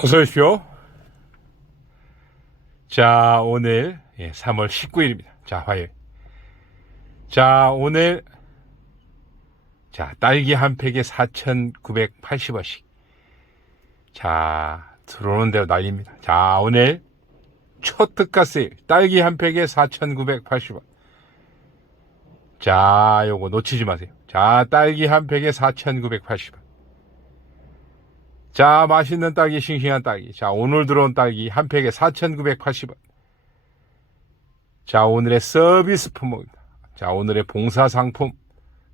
어서 오십시오. 자, 오늘 예, 3월 19일입니다. 자, 화요일. 자, 오늘 자, 딸기 한 팩에 4,980원씩. 자, 들어오는 대로 난립니다. 자, 오늘 초특가 세일. 딸기 한 팩에 4,980원. 자, 요거 놓치지 마세요. 자, 딸기 한 팩에 4,980원. 자, 맛있는 딸기, 싱싱한 딸기. 자, 오늘 들어온 딸기 한 팩에 4,980원. 자, 오늘의 서비스 품목입니다. 자, 오늘의 봉사 상품.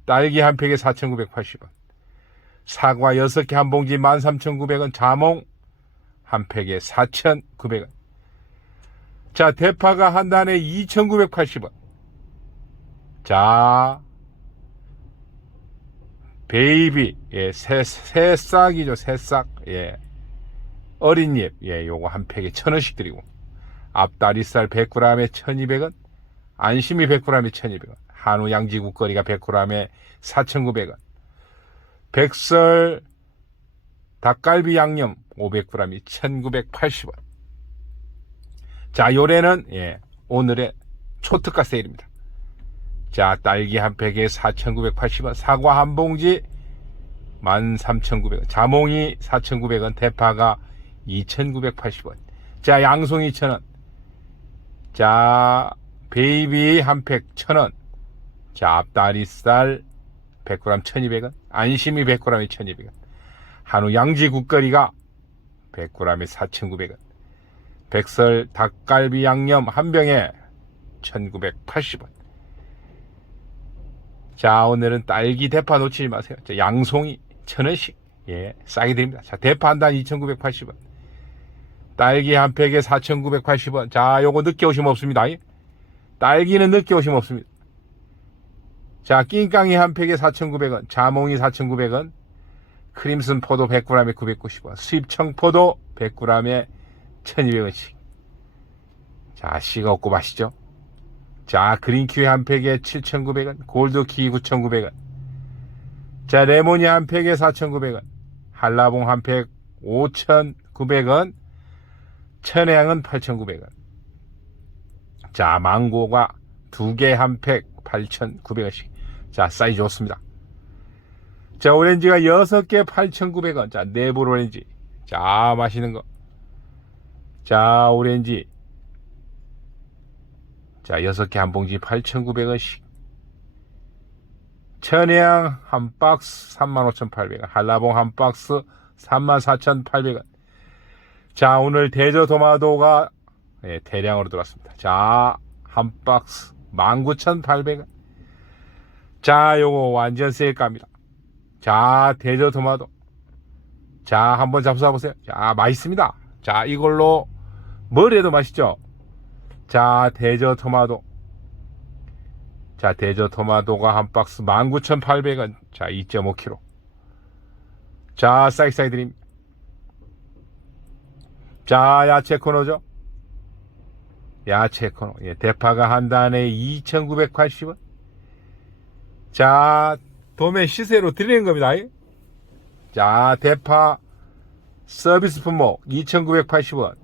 딸기 한 팩에 4,980원. 사과 6개 한 봉지 13,900원. 자몽 한 팩에 4,900원. 자, 대파가 한 단에 2,980원. 자, 베이비, 예, 새, 새싹이죠, 새싹, 예. 어린 잎, 예, 요거 한 팩에 천 원씩 드리고. 앞다리살 100g에 1200원, 안심이 100g에 1200원, 한우 양지국거리가 100g에 4900원, 백설 닭갈비 양념 500g이 1980원. 자, 요래는, 예, 오늘의 초특가 세일입니다. 자, 딸기 한 팩에 4,980원, 사과 한 봉지 13,900원, 자몽이 4,900원, 대파가 2,980원. 자, 양송이 1,000원. 자, 베이비 한 팩 1,000원. 자, 앞다리살 100g 1,200원, 안심이 100g에 1,200원. 한우 양지 국거리가 100g에 4,900원. 백설 닭갈비 양념 한 병에 1,980원. 자, 오늘은 딸기 대파 놓치지 마세요. 자, 양송이 천 원씩. 예, 싸게 드립니다. 자, 대파 한 단 2,980원. 딸기 한 팩에 4,980원. 자, 요거 늦게 오시면 없습니다. 예? 딸기는 늦게 오시면 없습니다. 자, 낑깡이 한 팩에 4,900원. 자몽이 4,900원. 크림슨 포도 100g에 990원. 수입 청 포도 100g에 1,200원씩. 자, 씨가 없고 맛있죠? 자, 그린키위 한 팩에 7,900원, 골드키위 9,900원. 자, 레모니 한 팩에 4,900원, 한라봉 한 팩 5,900원, 천혜향은 8,900원. 자, 망고가 두 개 한 팩 8,900원씩. 자, 사이즈 좋습니다. 자, 오렌지가 여섯 개 8,900원. 자, 네볼 오렌지. 자, 맛있는 거. 자, 오렌지. 자, 여섯 개한 봉지 8,900원씩. 천혜향 한 박스 35,800원. 한라봉 한 박스 34,800원. 자, 오늘 대저 도마도가 예, 대량으로 들어왔습니다. 자, 한 박스 19,800원. 자, 요거 완전 세일가입니다. 자, 대저 도마도. 자, 한번 잡숴 보세요. 자, 맛있습니다. 자, 이걸로 뭘 해도 맛있죠? 자, 대저 토마토. 자, 대저 토마토가 한 박스 19,800원. 자, 2.5kg. 자, 쌀쌀 드립니다. 자, 야채 코너죠? 야채 코너. 예, 대파가 한 단에 2,980원. 자, 도매 시세로 드리는 겁니다. 자, 대파 서비스 품목 2,980원.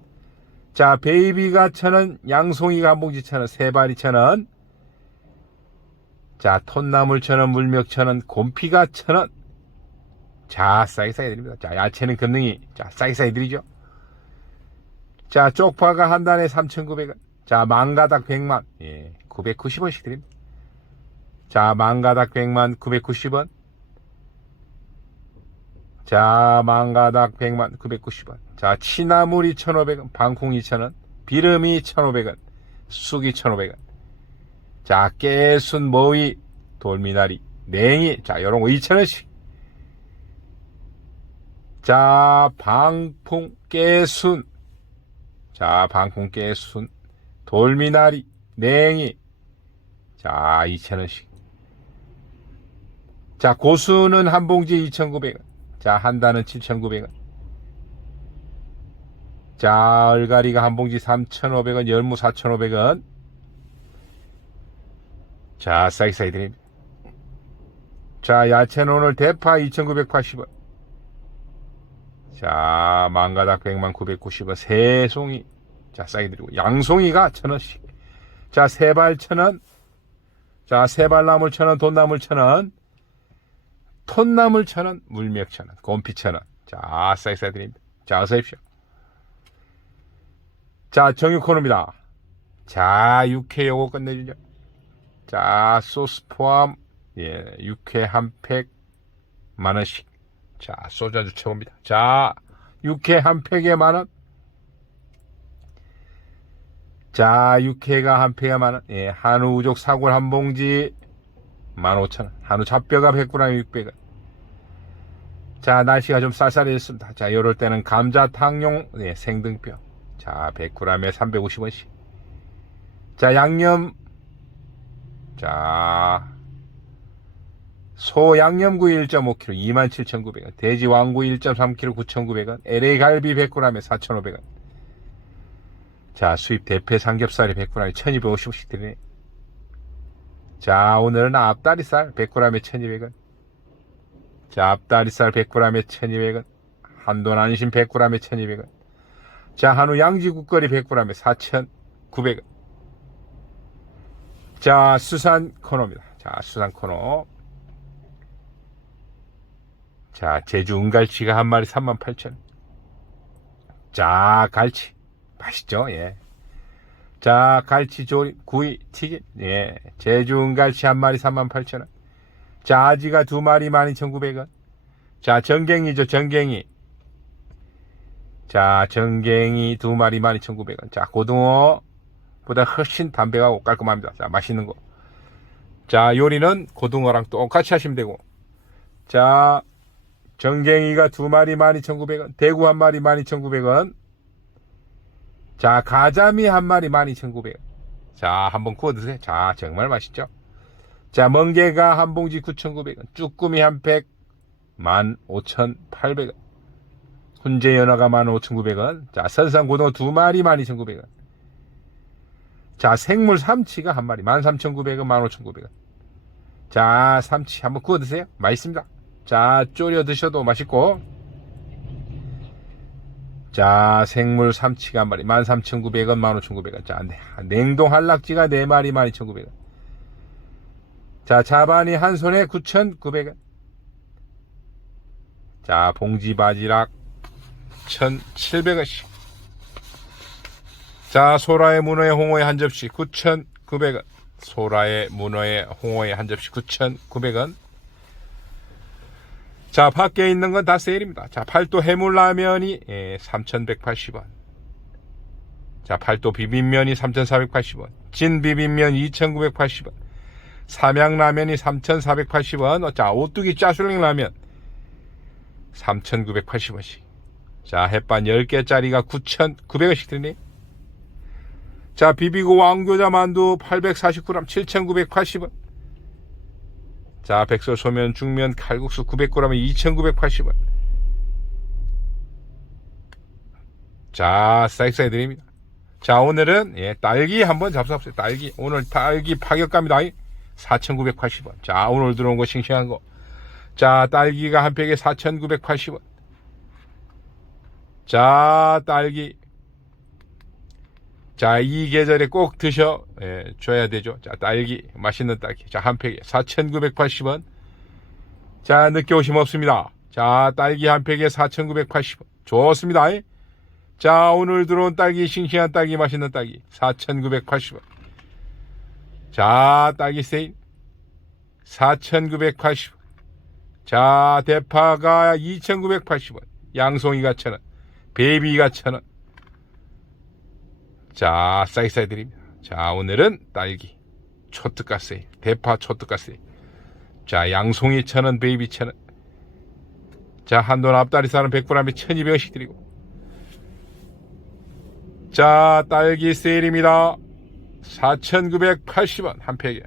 자, 베이비가 천원, 양송이가 한 봉지 천원, 세발이 천원. 자, 톳나물 천원, 물멱 천원, 곰피가 천원. 자, 싸게 싸게 드립니다. 자, 야채는 금능이, 자, 싸게 싸게 드리죠. 자, 쪽파가 한 단에 3,900원. 자, 망가닥 100만, 예, 990원씩 드립니다. 자, 망가닥 100만, 990원. 자, 망가닥 100만 990원. 자, 치나물이 1,500원, 방콩 2,000원, 비름이 1,500원, 쑥이 1,500원. 자, 깨순, 머위, 돌미나리, 냉이, 자, 요런 거 2,000원씩. 자, 방풍, 깨순, 자, 방풍, 깨순, 돌미나리, 냉이, 자, 2,000원씩. 자, 고수는 한 봉지 2,900원. 자, 한 단은 7,900원. 자, 얼가리가 한 봉지 3,500원, 열무 4,500원. 자, 싸게 드립니다. 자, 야채는 오늘 대파 2,980원. 자, 망가닥 100만 990원. 새송이. 자, 싸게 드리고. 양송이가 천원씩. 자, 세발 천원. 자, 세발나물 천원, 돈나물 천원. 톤나물 천원, 물맥 천원, 곰피 천원. 자, 싸게 드립니다. 자, 어서 오십시오. 자, 정유 코너입니다. 자, 육회 요거 끝내주죠. 자, 소스 포함, 예, 육회 한 팩, 만 원씩. 자, 소주 한주 채웁니다. 자, 육회 한 팩에 만 원. 자, 육회가 한 팩에 만 원. 예, 한우 우족 사골 한 봉지, 만 오천 원. 한우 잡뼈가 100g 600원. 자, 날씨가 좀 쌀쌀해졌습니다. 자, 요럴 때는 감자탕용, 예, 생등뼈. 자, 100g에 350원씩. 자, 양념. 자, 소 양념구이 1.5kg 27,900원. 돼지 왕구이 1.3kg 9,900원. LA 갈비 100g에 4,500원. 자, 수입 대패 삼겹살이 100g에 1,250원씩 드리네. 자, 오늘은 앞다리살 100g에 1,200원. 자, 앞다리살 100g에 1,200원. 한돈 안심 100g에 1,200원. 자, 한우 양지국거리 100g에 4,900원. 자, 수산 코너입니다. 자, 수산 코너. 자, 제주 은갈치가 한 마리 38,000원. 자, 갈치. 맛있죠? 예. 자, 갈치 조림, 구이, 튀김. 예. 제주 은갈치 한 마리 38,000원. 자, 아지가 두 마리 12,900원. 자, 정갱이죠, 정갱이. 자, 정갱이 두 마리 12,900원. 자, 고등어보다 훨씬 담백하고 깔끔합니다. 자, 맛있는 거. 자, 요리는 고등어랑 똑같이 하시면 되고. 자, 정갱이가 두 마리 12,900원. 대구 한 마리 12,900원. 자, 가자미 한 마리 12,900원. 자, 한번 구워 드세요. 자, 정말 맛있죠? 자, 멍게가 한 봉지 9,900원. 쭈꾸미 한 팩 15,800원. 훈제 연어가 15,900원. 자, 선상 고등어 두 마리 12,900원. 자, 생물 삼치가 한 마리 13,900원, 15,900원. 자, 삼치 한번 구워 드세요. 맛있습니다. 자, 졸여 드셔도 맛있고. 자, 생물 삼치가 한 마리 13,900원, 15,900원. 자, 네, 냉동 한락지가 네 마리 12,900원. 자, 자반이 한 손에 9,900원. 자, 봉지 바지락 1,700원씩. 자, 소라의 문어의 홍어의 한 접시 9,900원. 소라의 문어의 홍어의 한 접시 9,900원. 자, 밖에 있는 건 다 세일입니다. 자, 팔도 해물라면이 예, 3,180원. 자, 팔도 비빔면이 3,480원. 진 비빔면 2,980원. 삼양라면이 3,480원. 자, 오뚜기 짜술링 라면 3,980원씩. 자, 햇반 10개짜리가 9,900원씩 드리네. 자, 비비고 왕교자 만두 849g 7,980원. 자, 백설 소면 중면 칼국수 900g에 2,980원. 자, 싹싹 드립니다. 자, 오늘은 예, 딸기 한번 잡숴보세요. 딸기. 오늘 딸기 파격갑니다. 4,980원. 자, 오늘 들어온 거 싱싱한 거. 자, 딸기가 한 팩에 4,980원. 자, 딸기. 자, 이 계절에 꼭 드셔 예, 줘야 되죠. 자, 딸기, 맛있는 딸기. 자, 한 팩에 4,980원. 자, 늦게 오시면 없습니다. 자, 딸기 한 팩에 4,980원. 좋습니다. 자, 오늘 들어온 딸기, 싱싱한 딸기, 맛있는 딸기. 4,980원. 자, 딸기 세일. 4,980원. 자, 대파가 2,980원. 양송이가 1,000원. 베이비가 1,000원. 자, 싸게 드립니다. 자, 오늘은 딸기. 초특가 세일. 대파 초특가 세일. 자, 양송이 1,000원, 베이비 1,000원. 자, 한돈 앞다리살은 100g에 1,200원씩 드리고. 자, 딸기 세일입니다. 4,980원 한 팩에.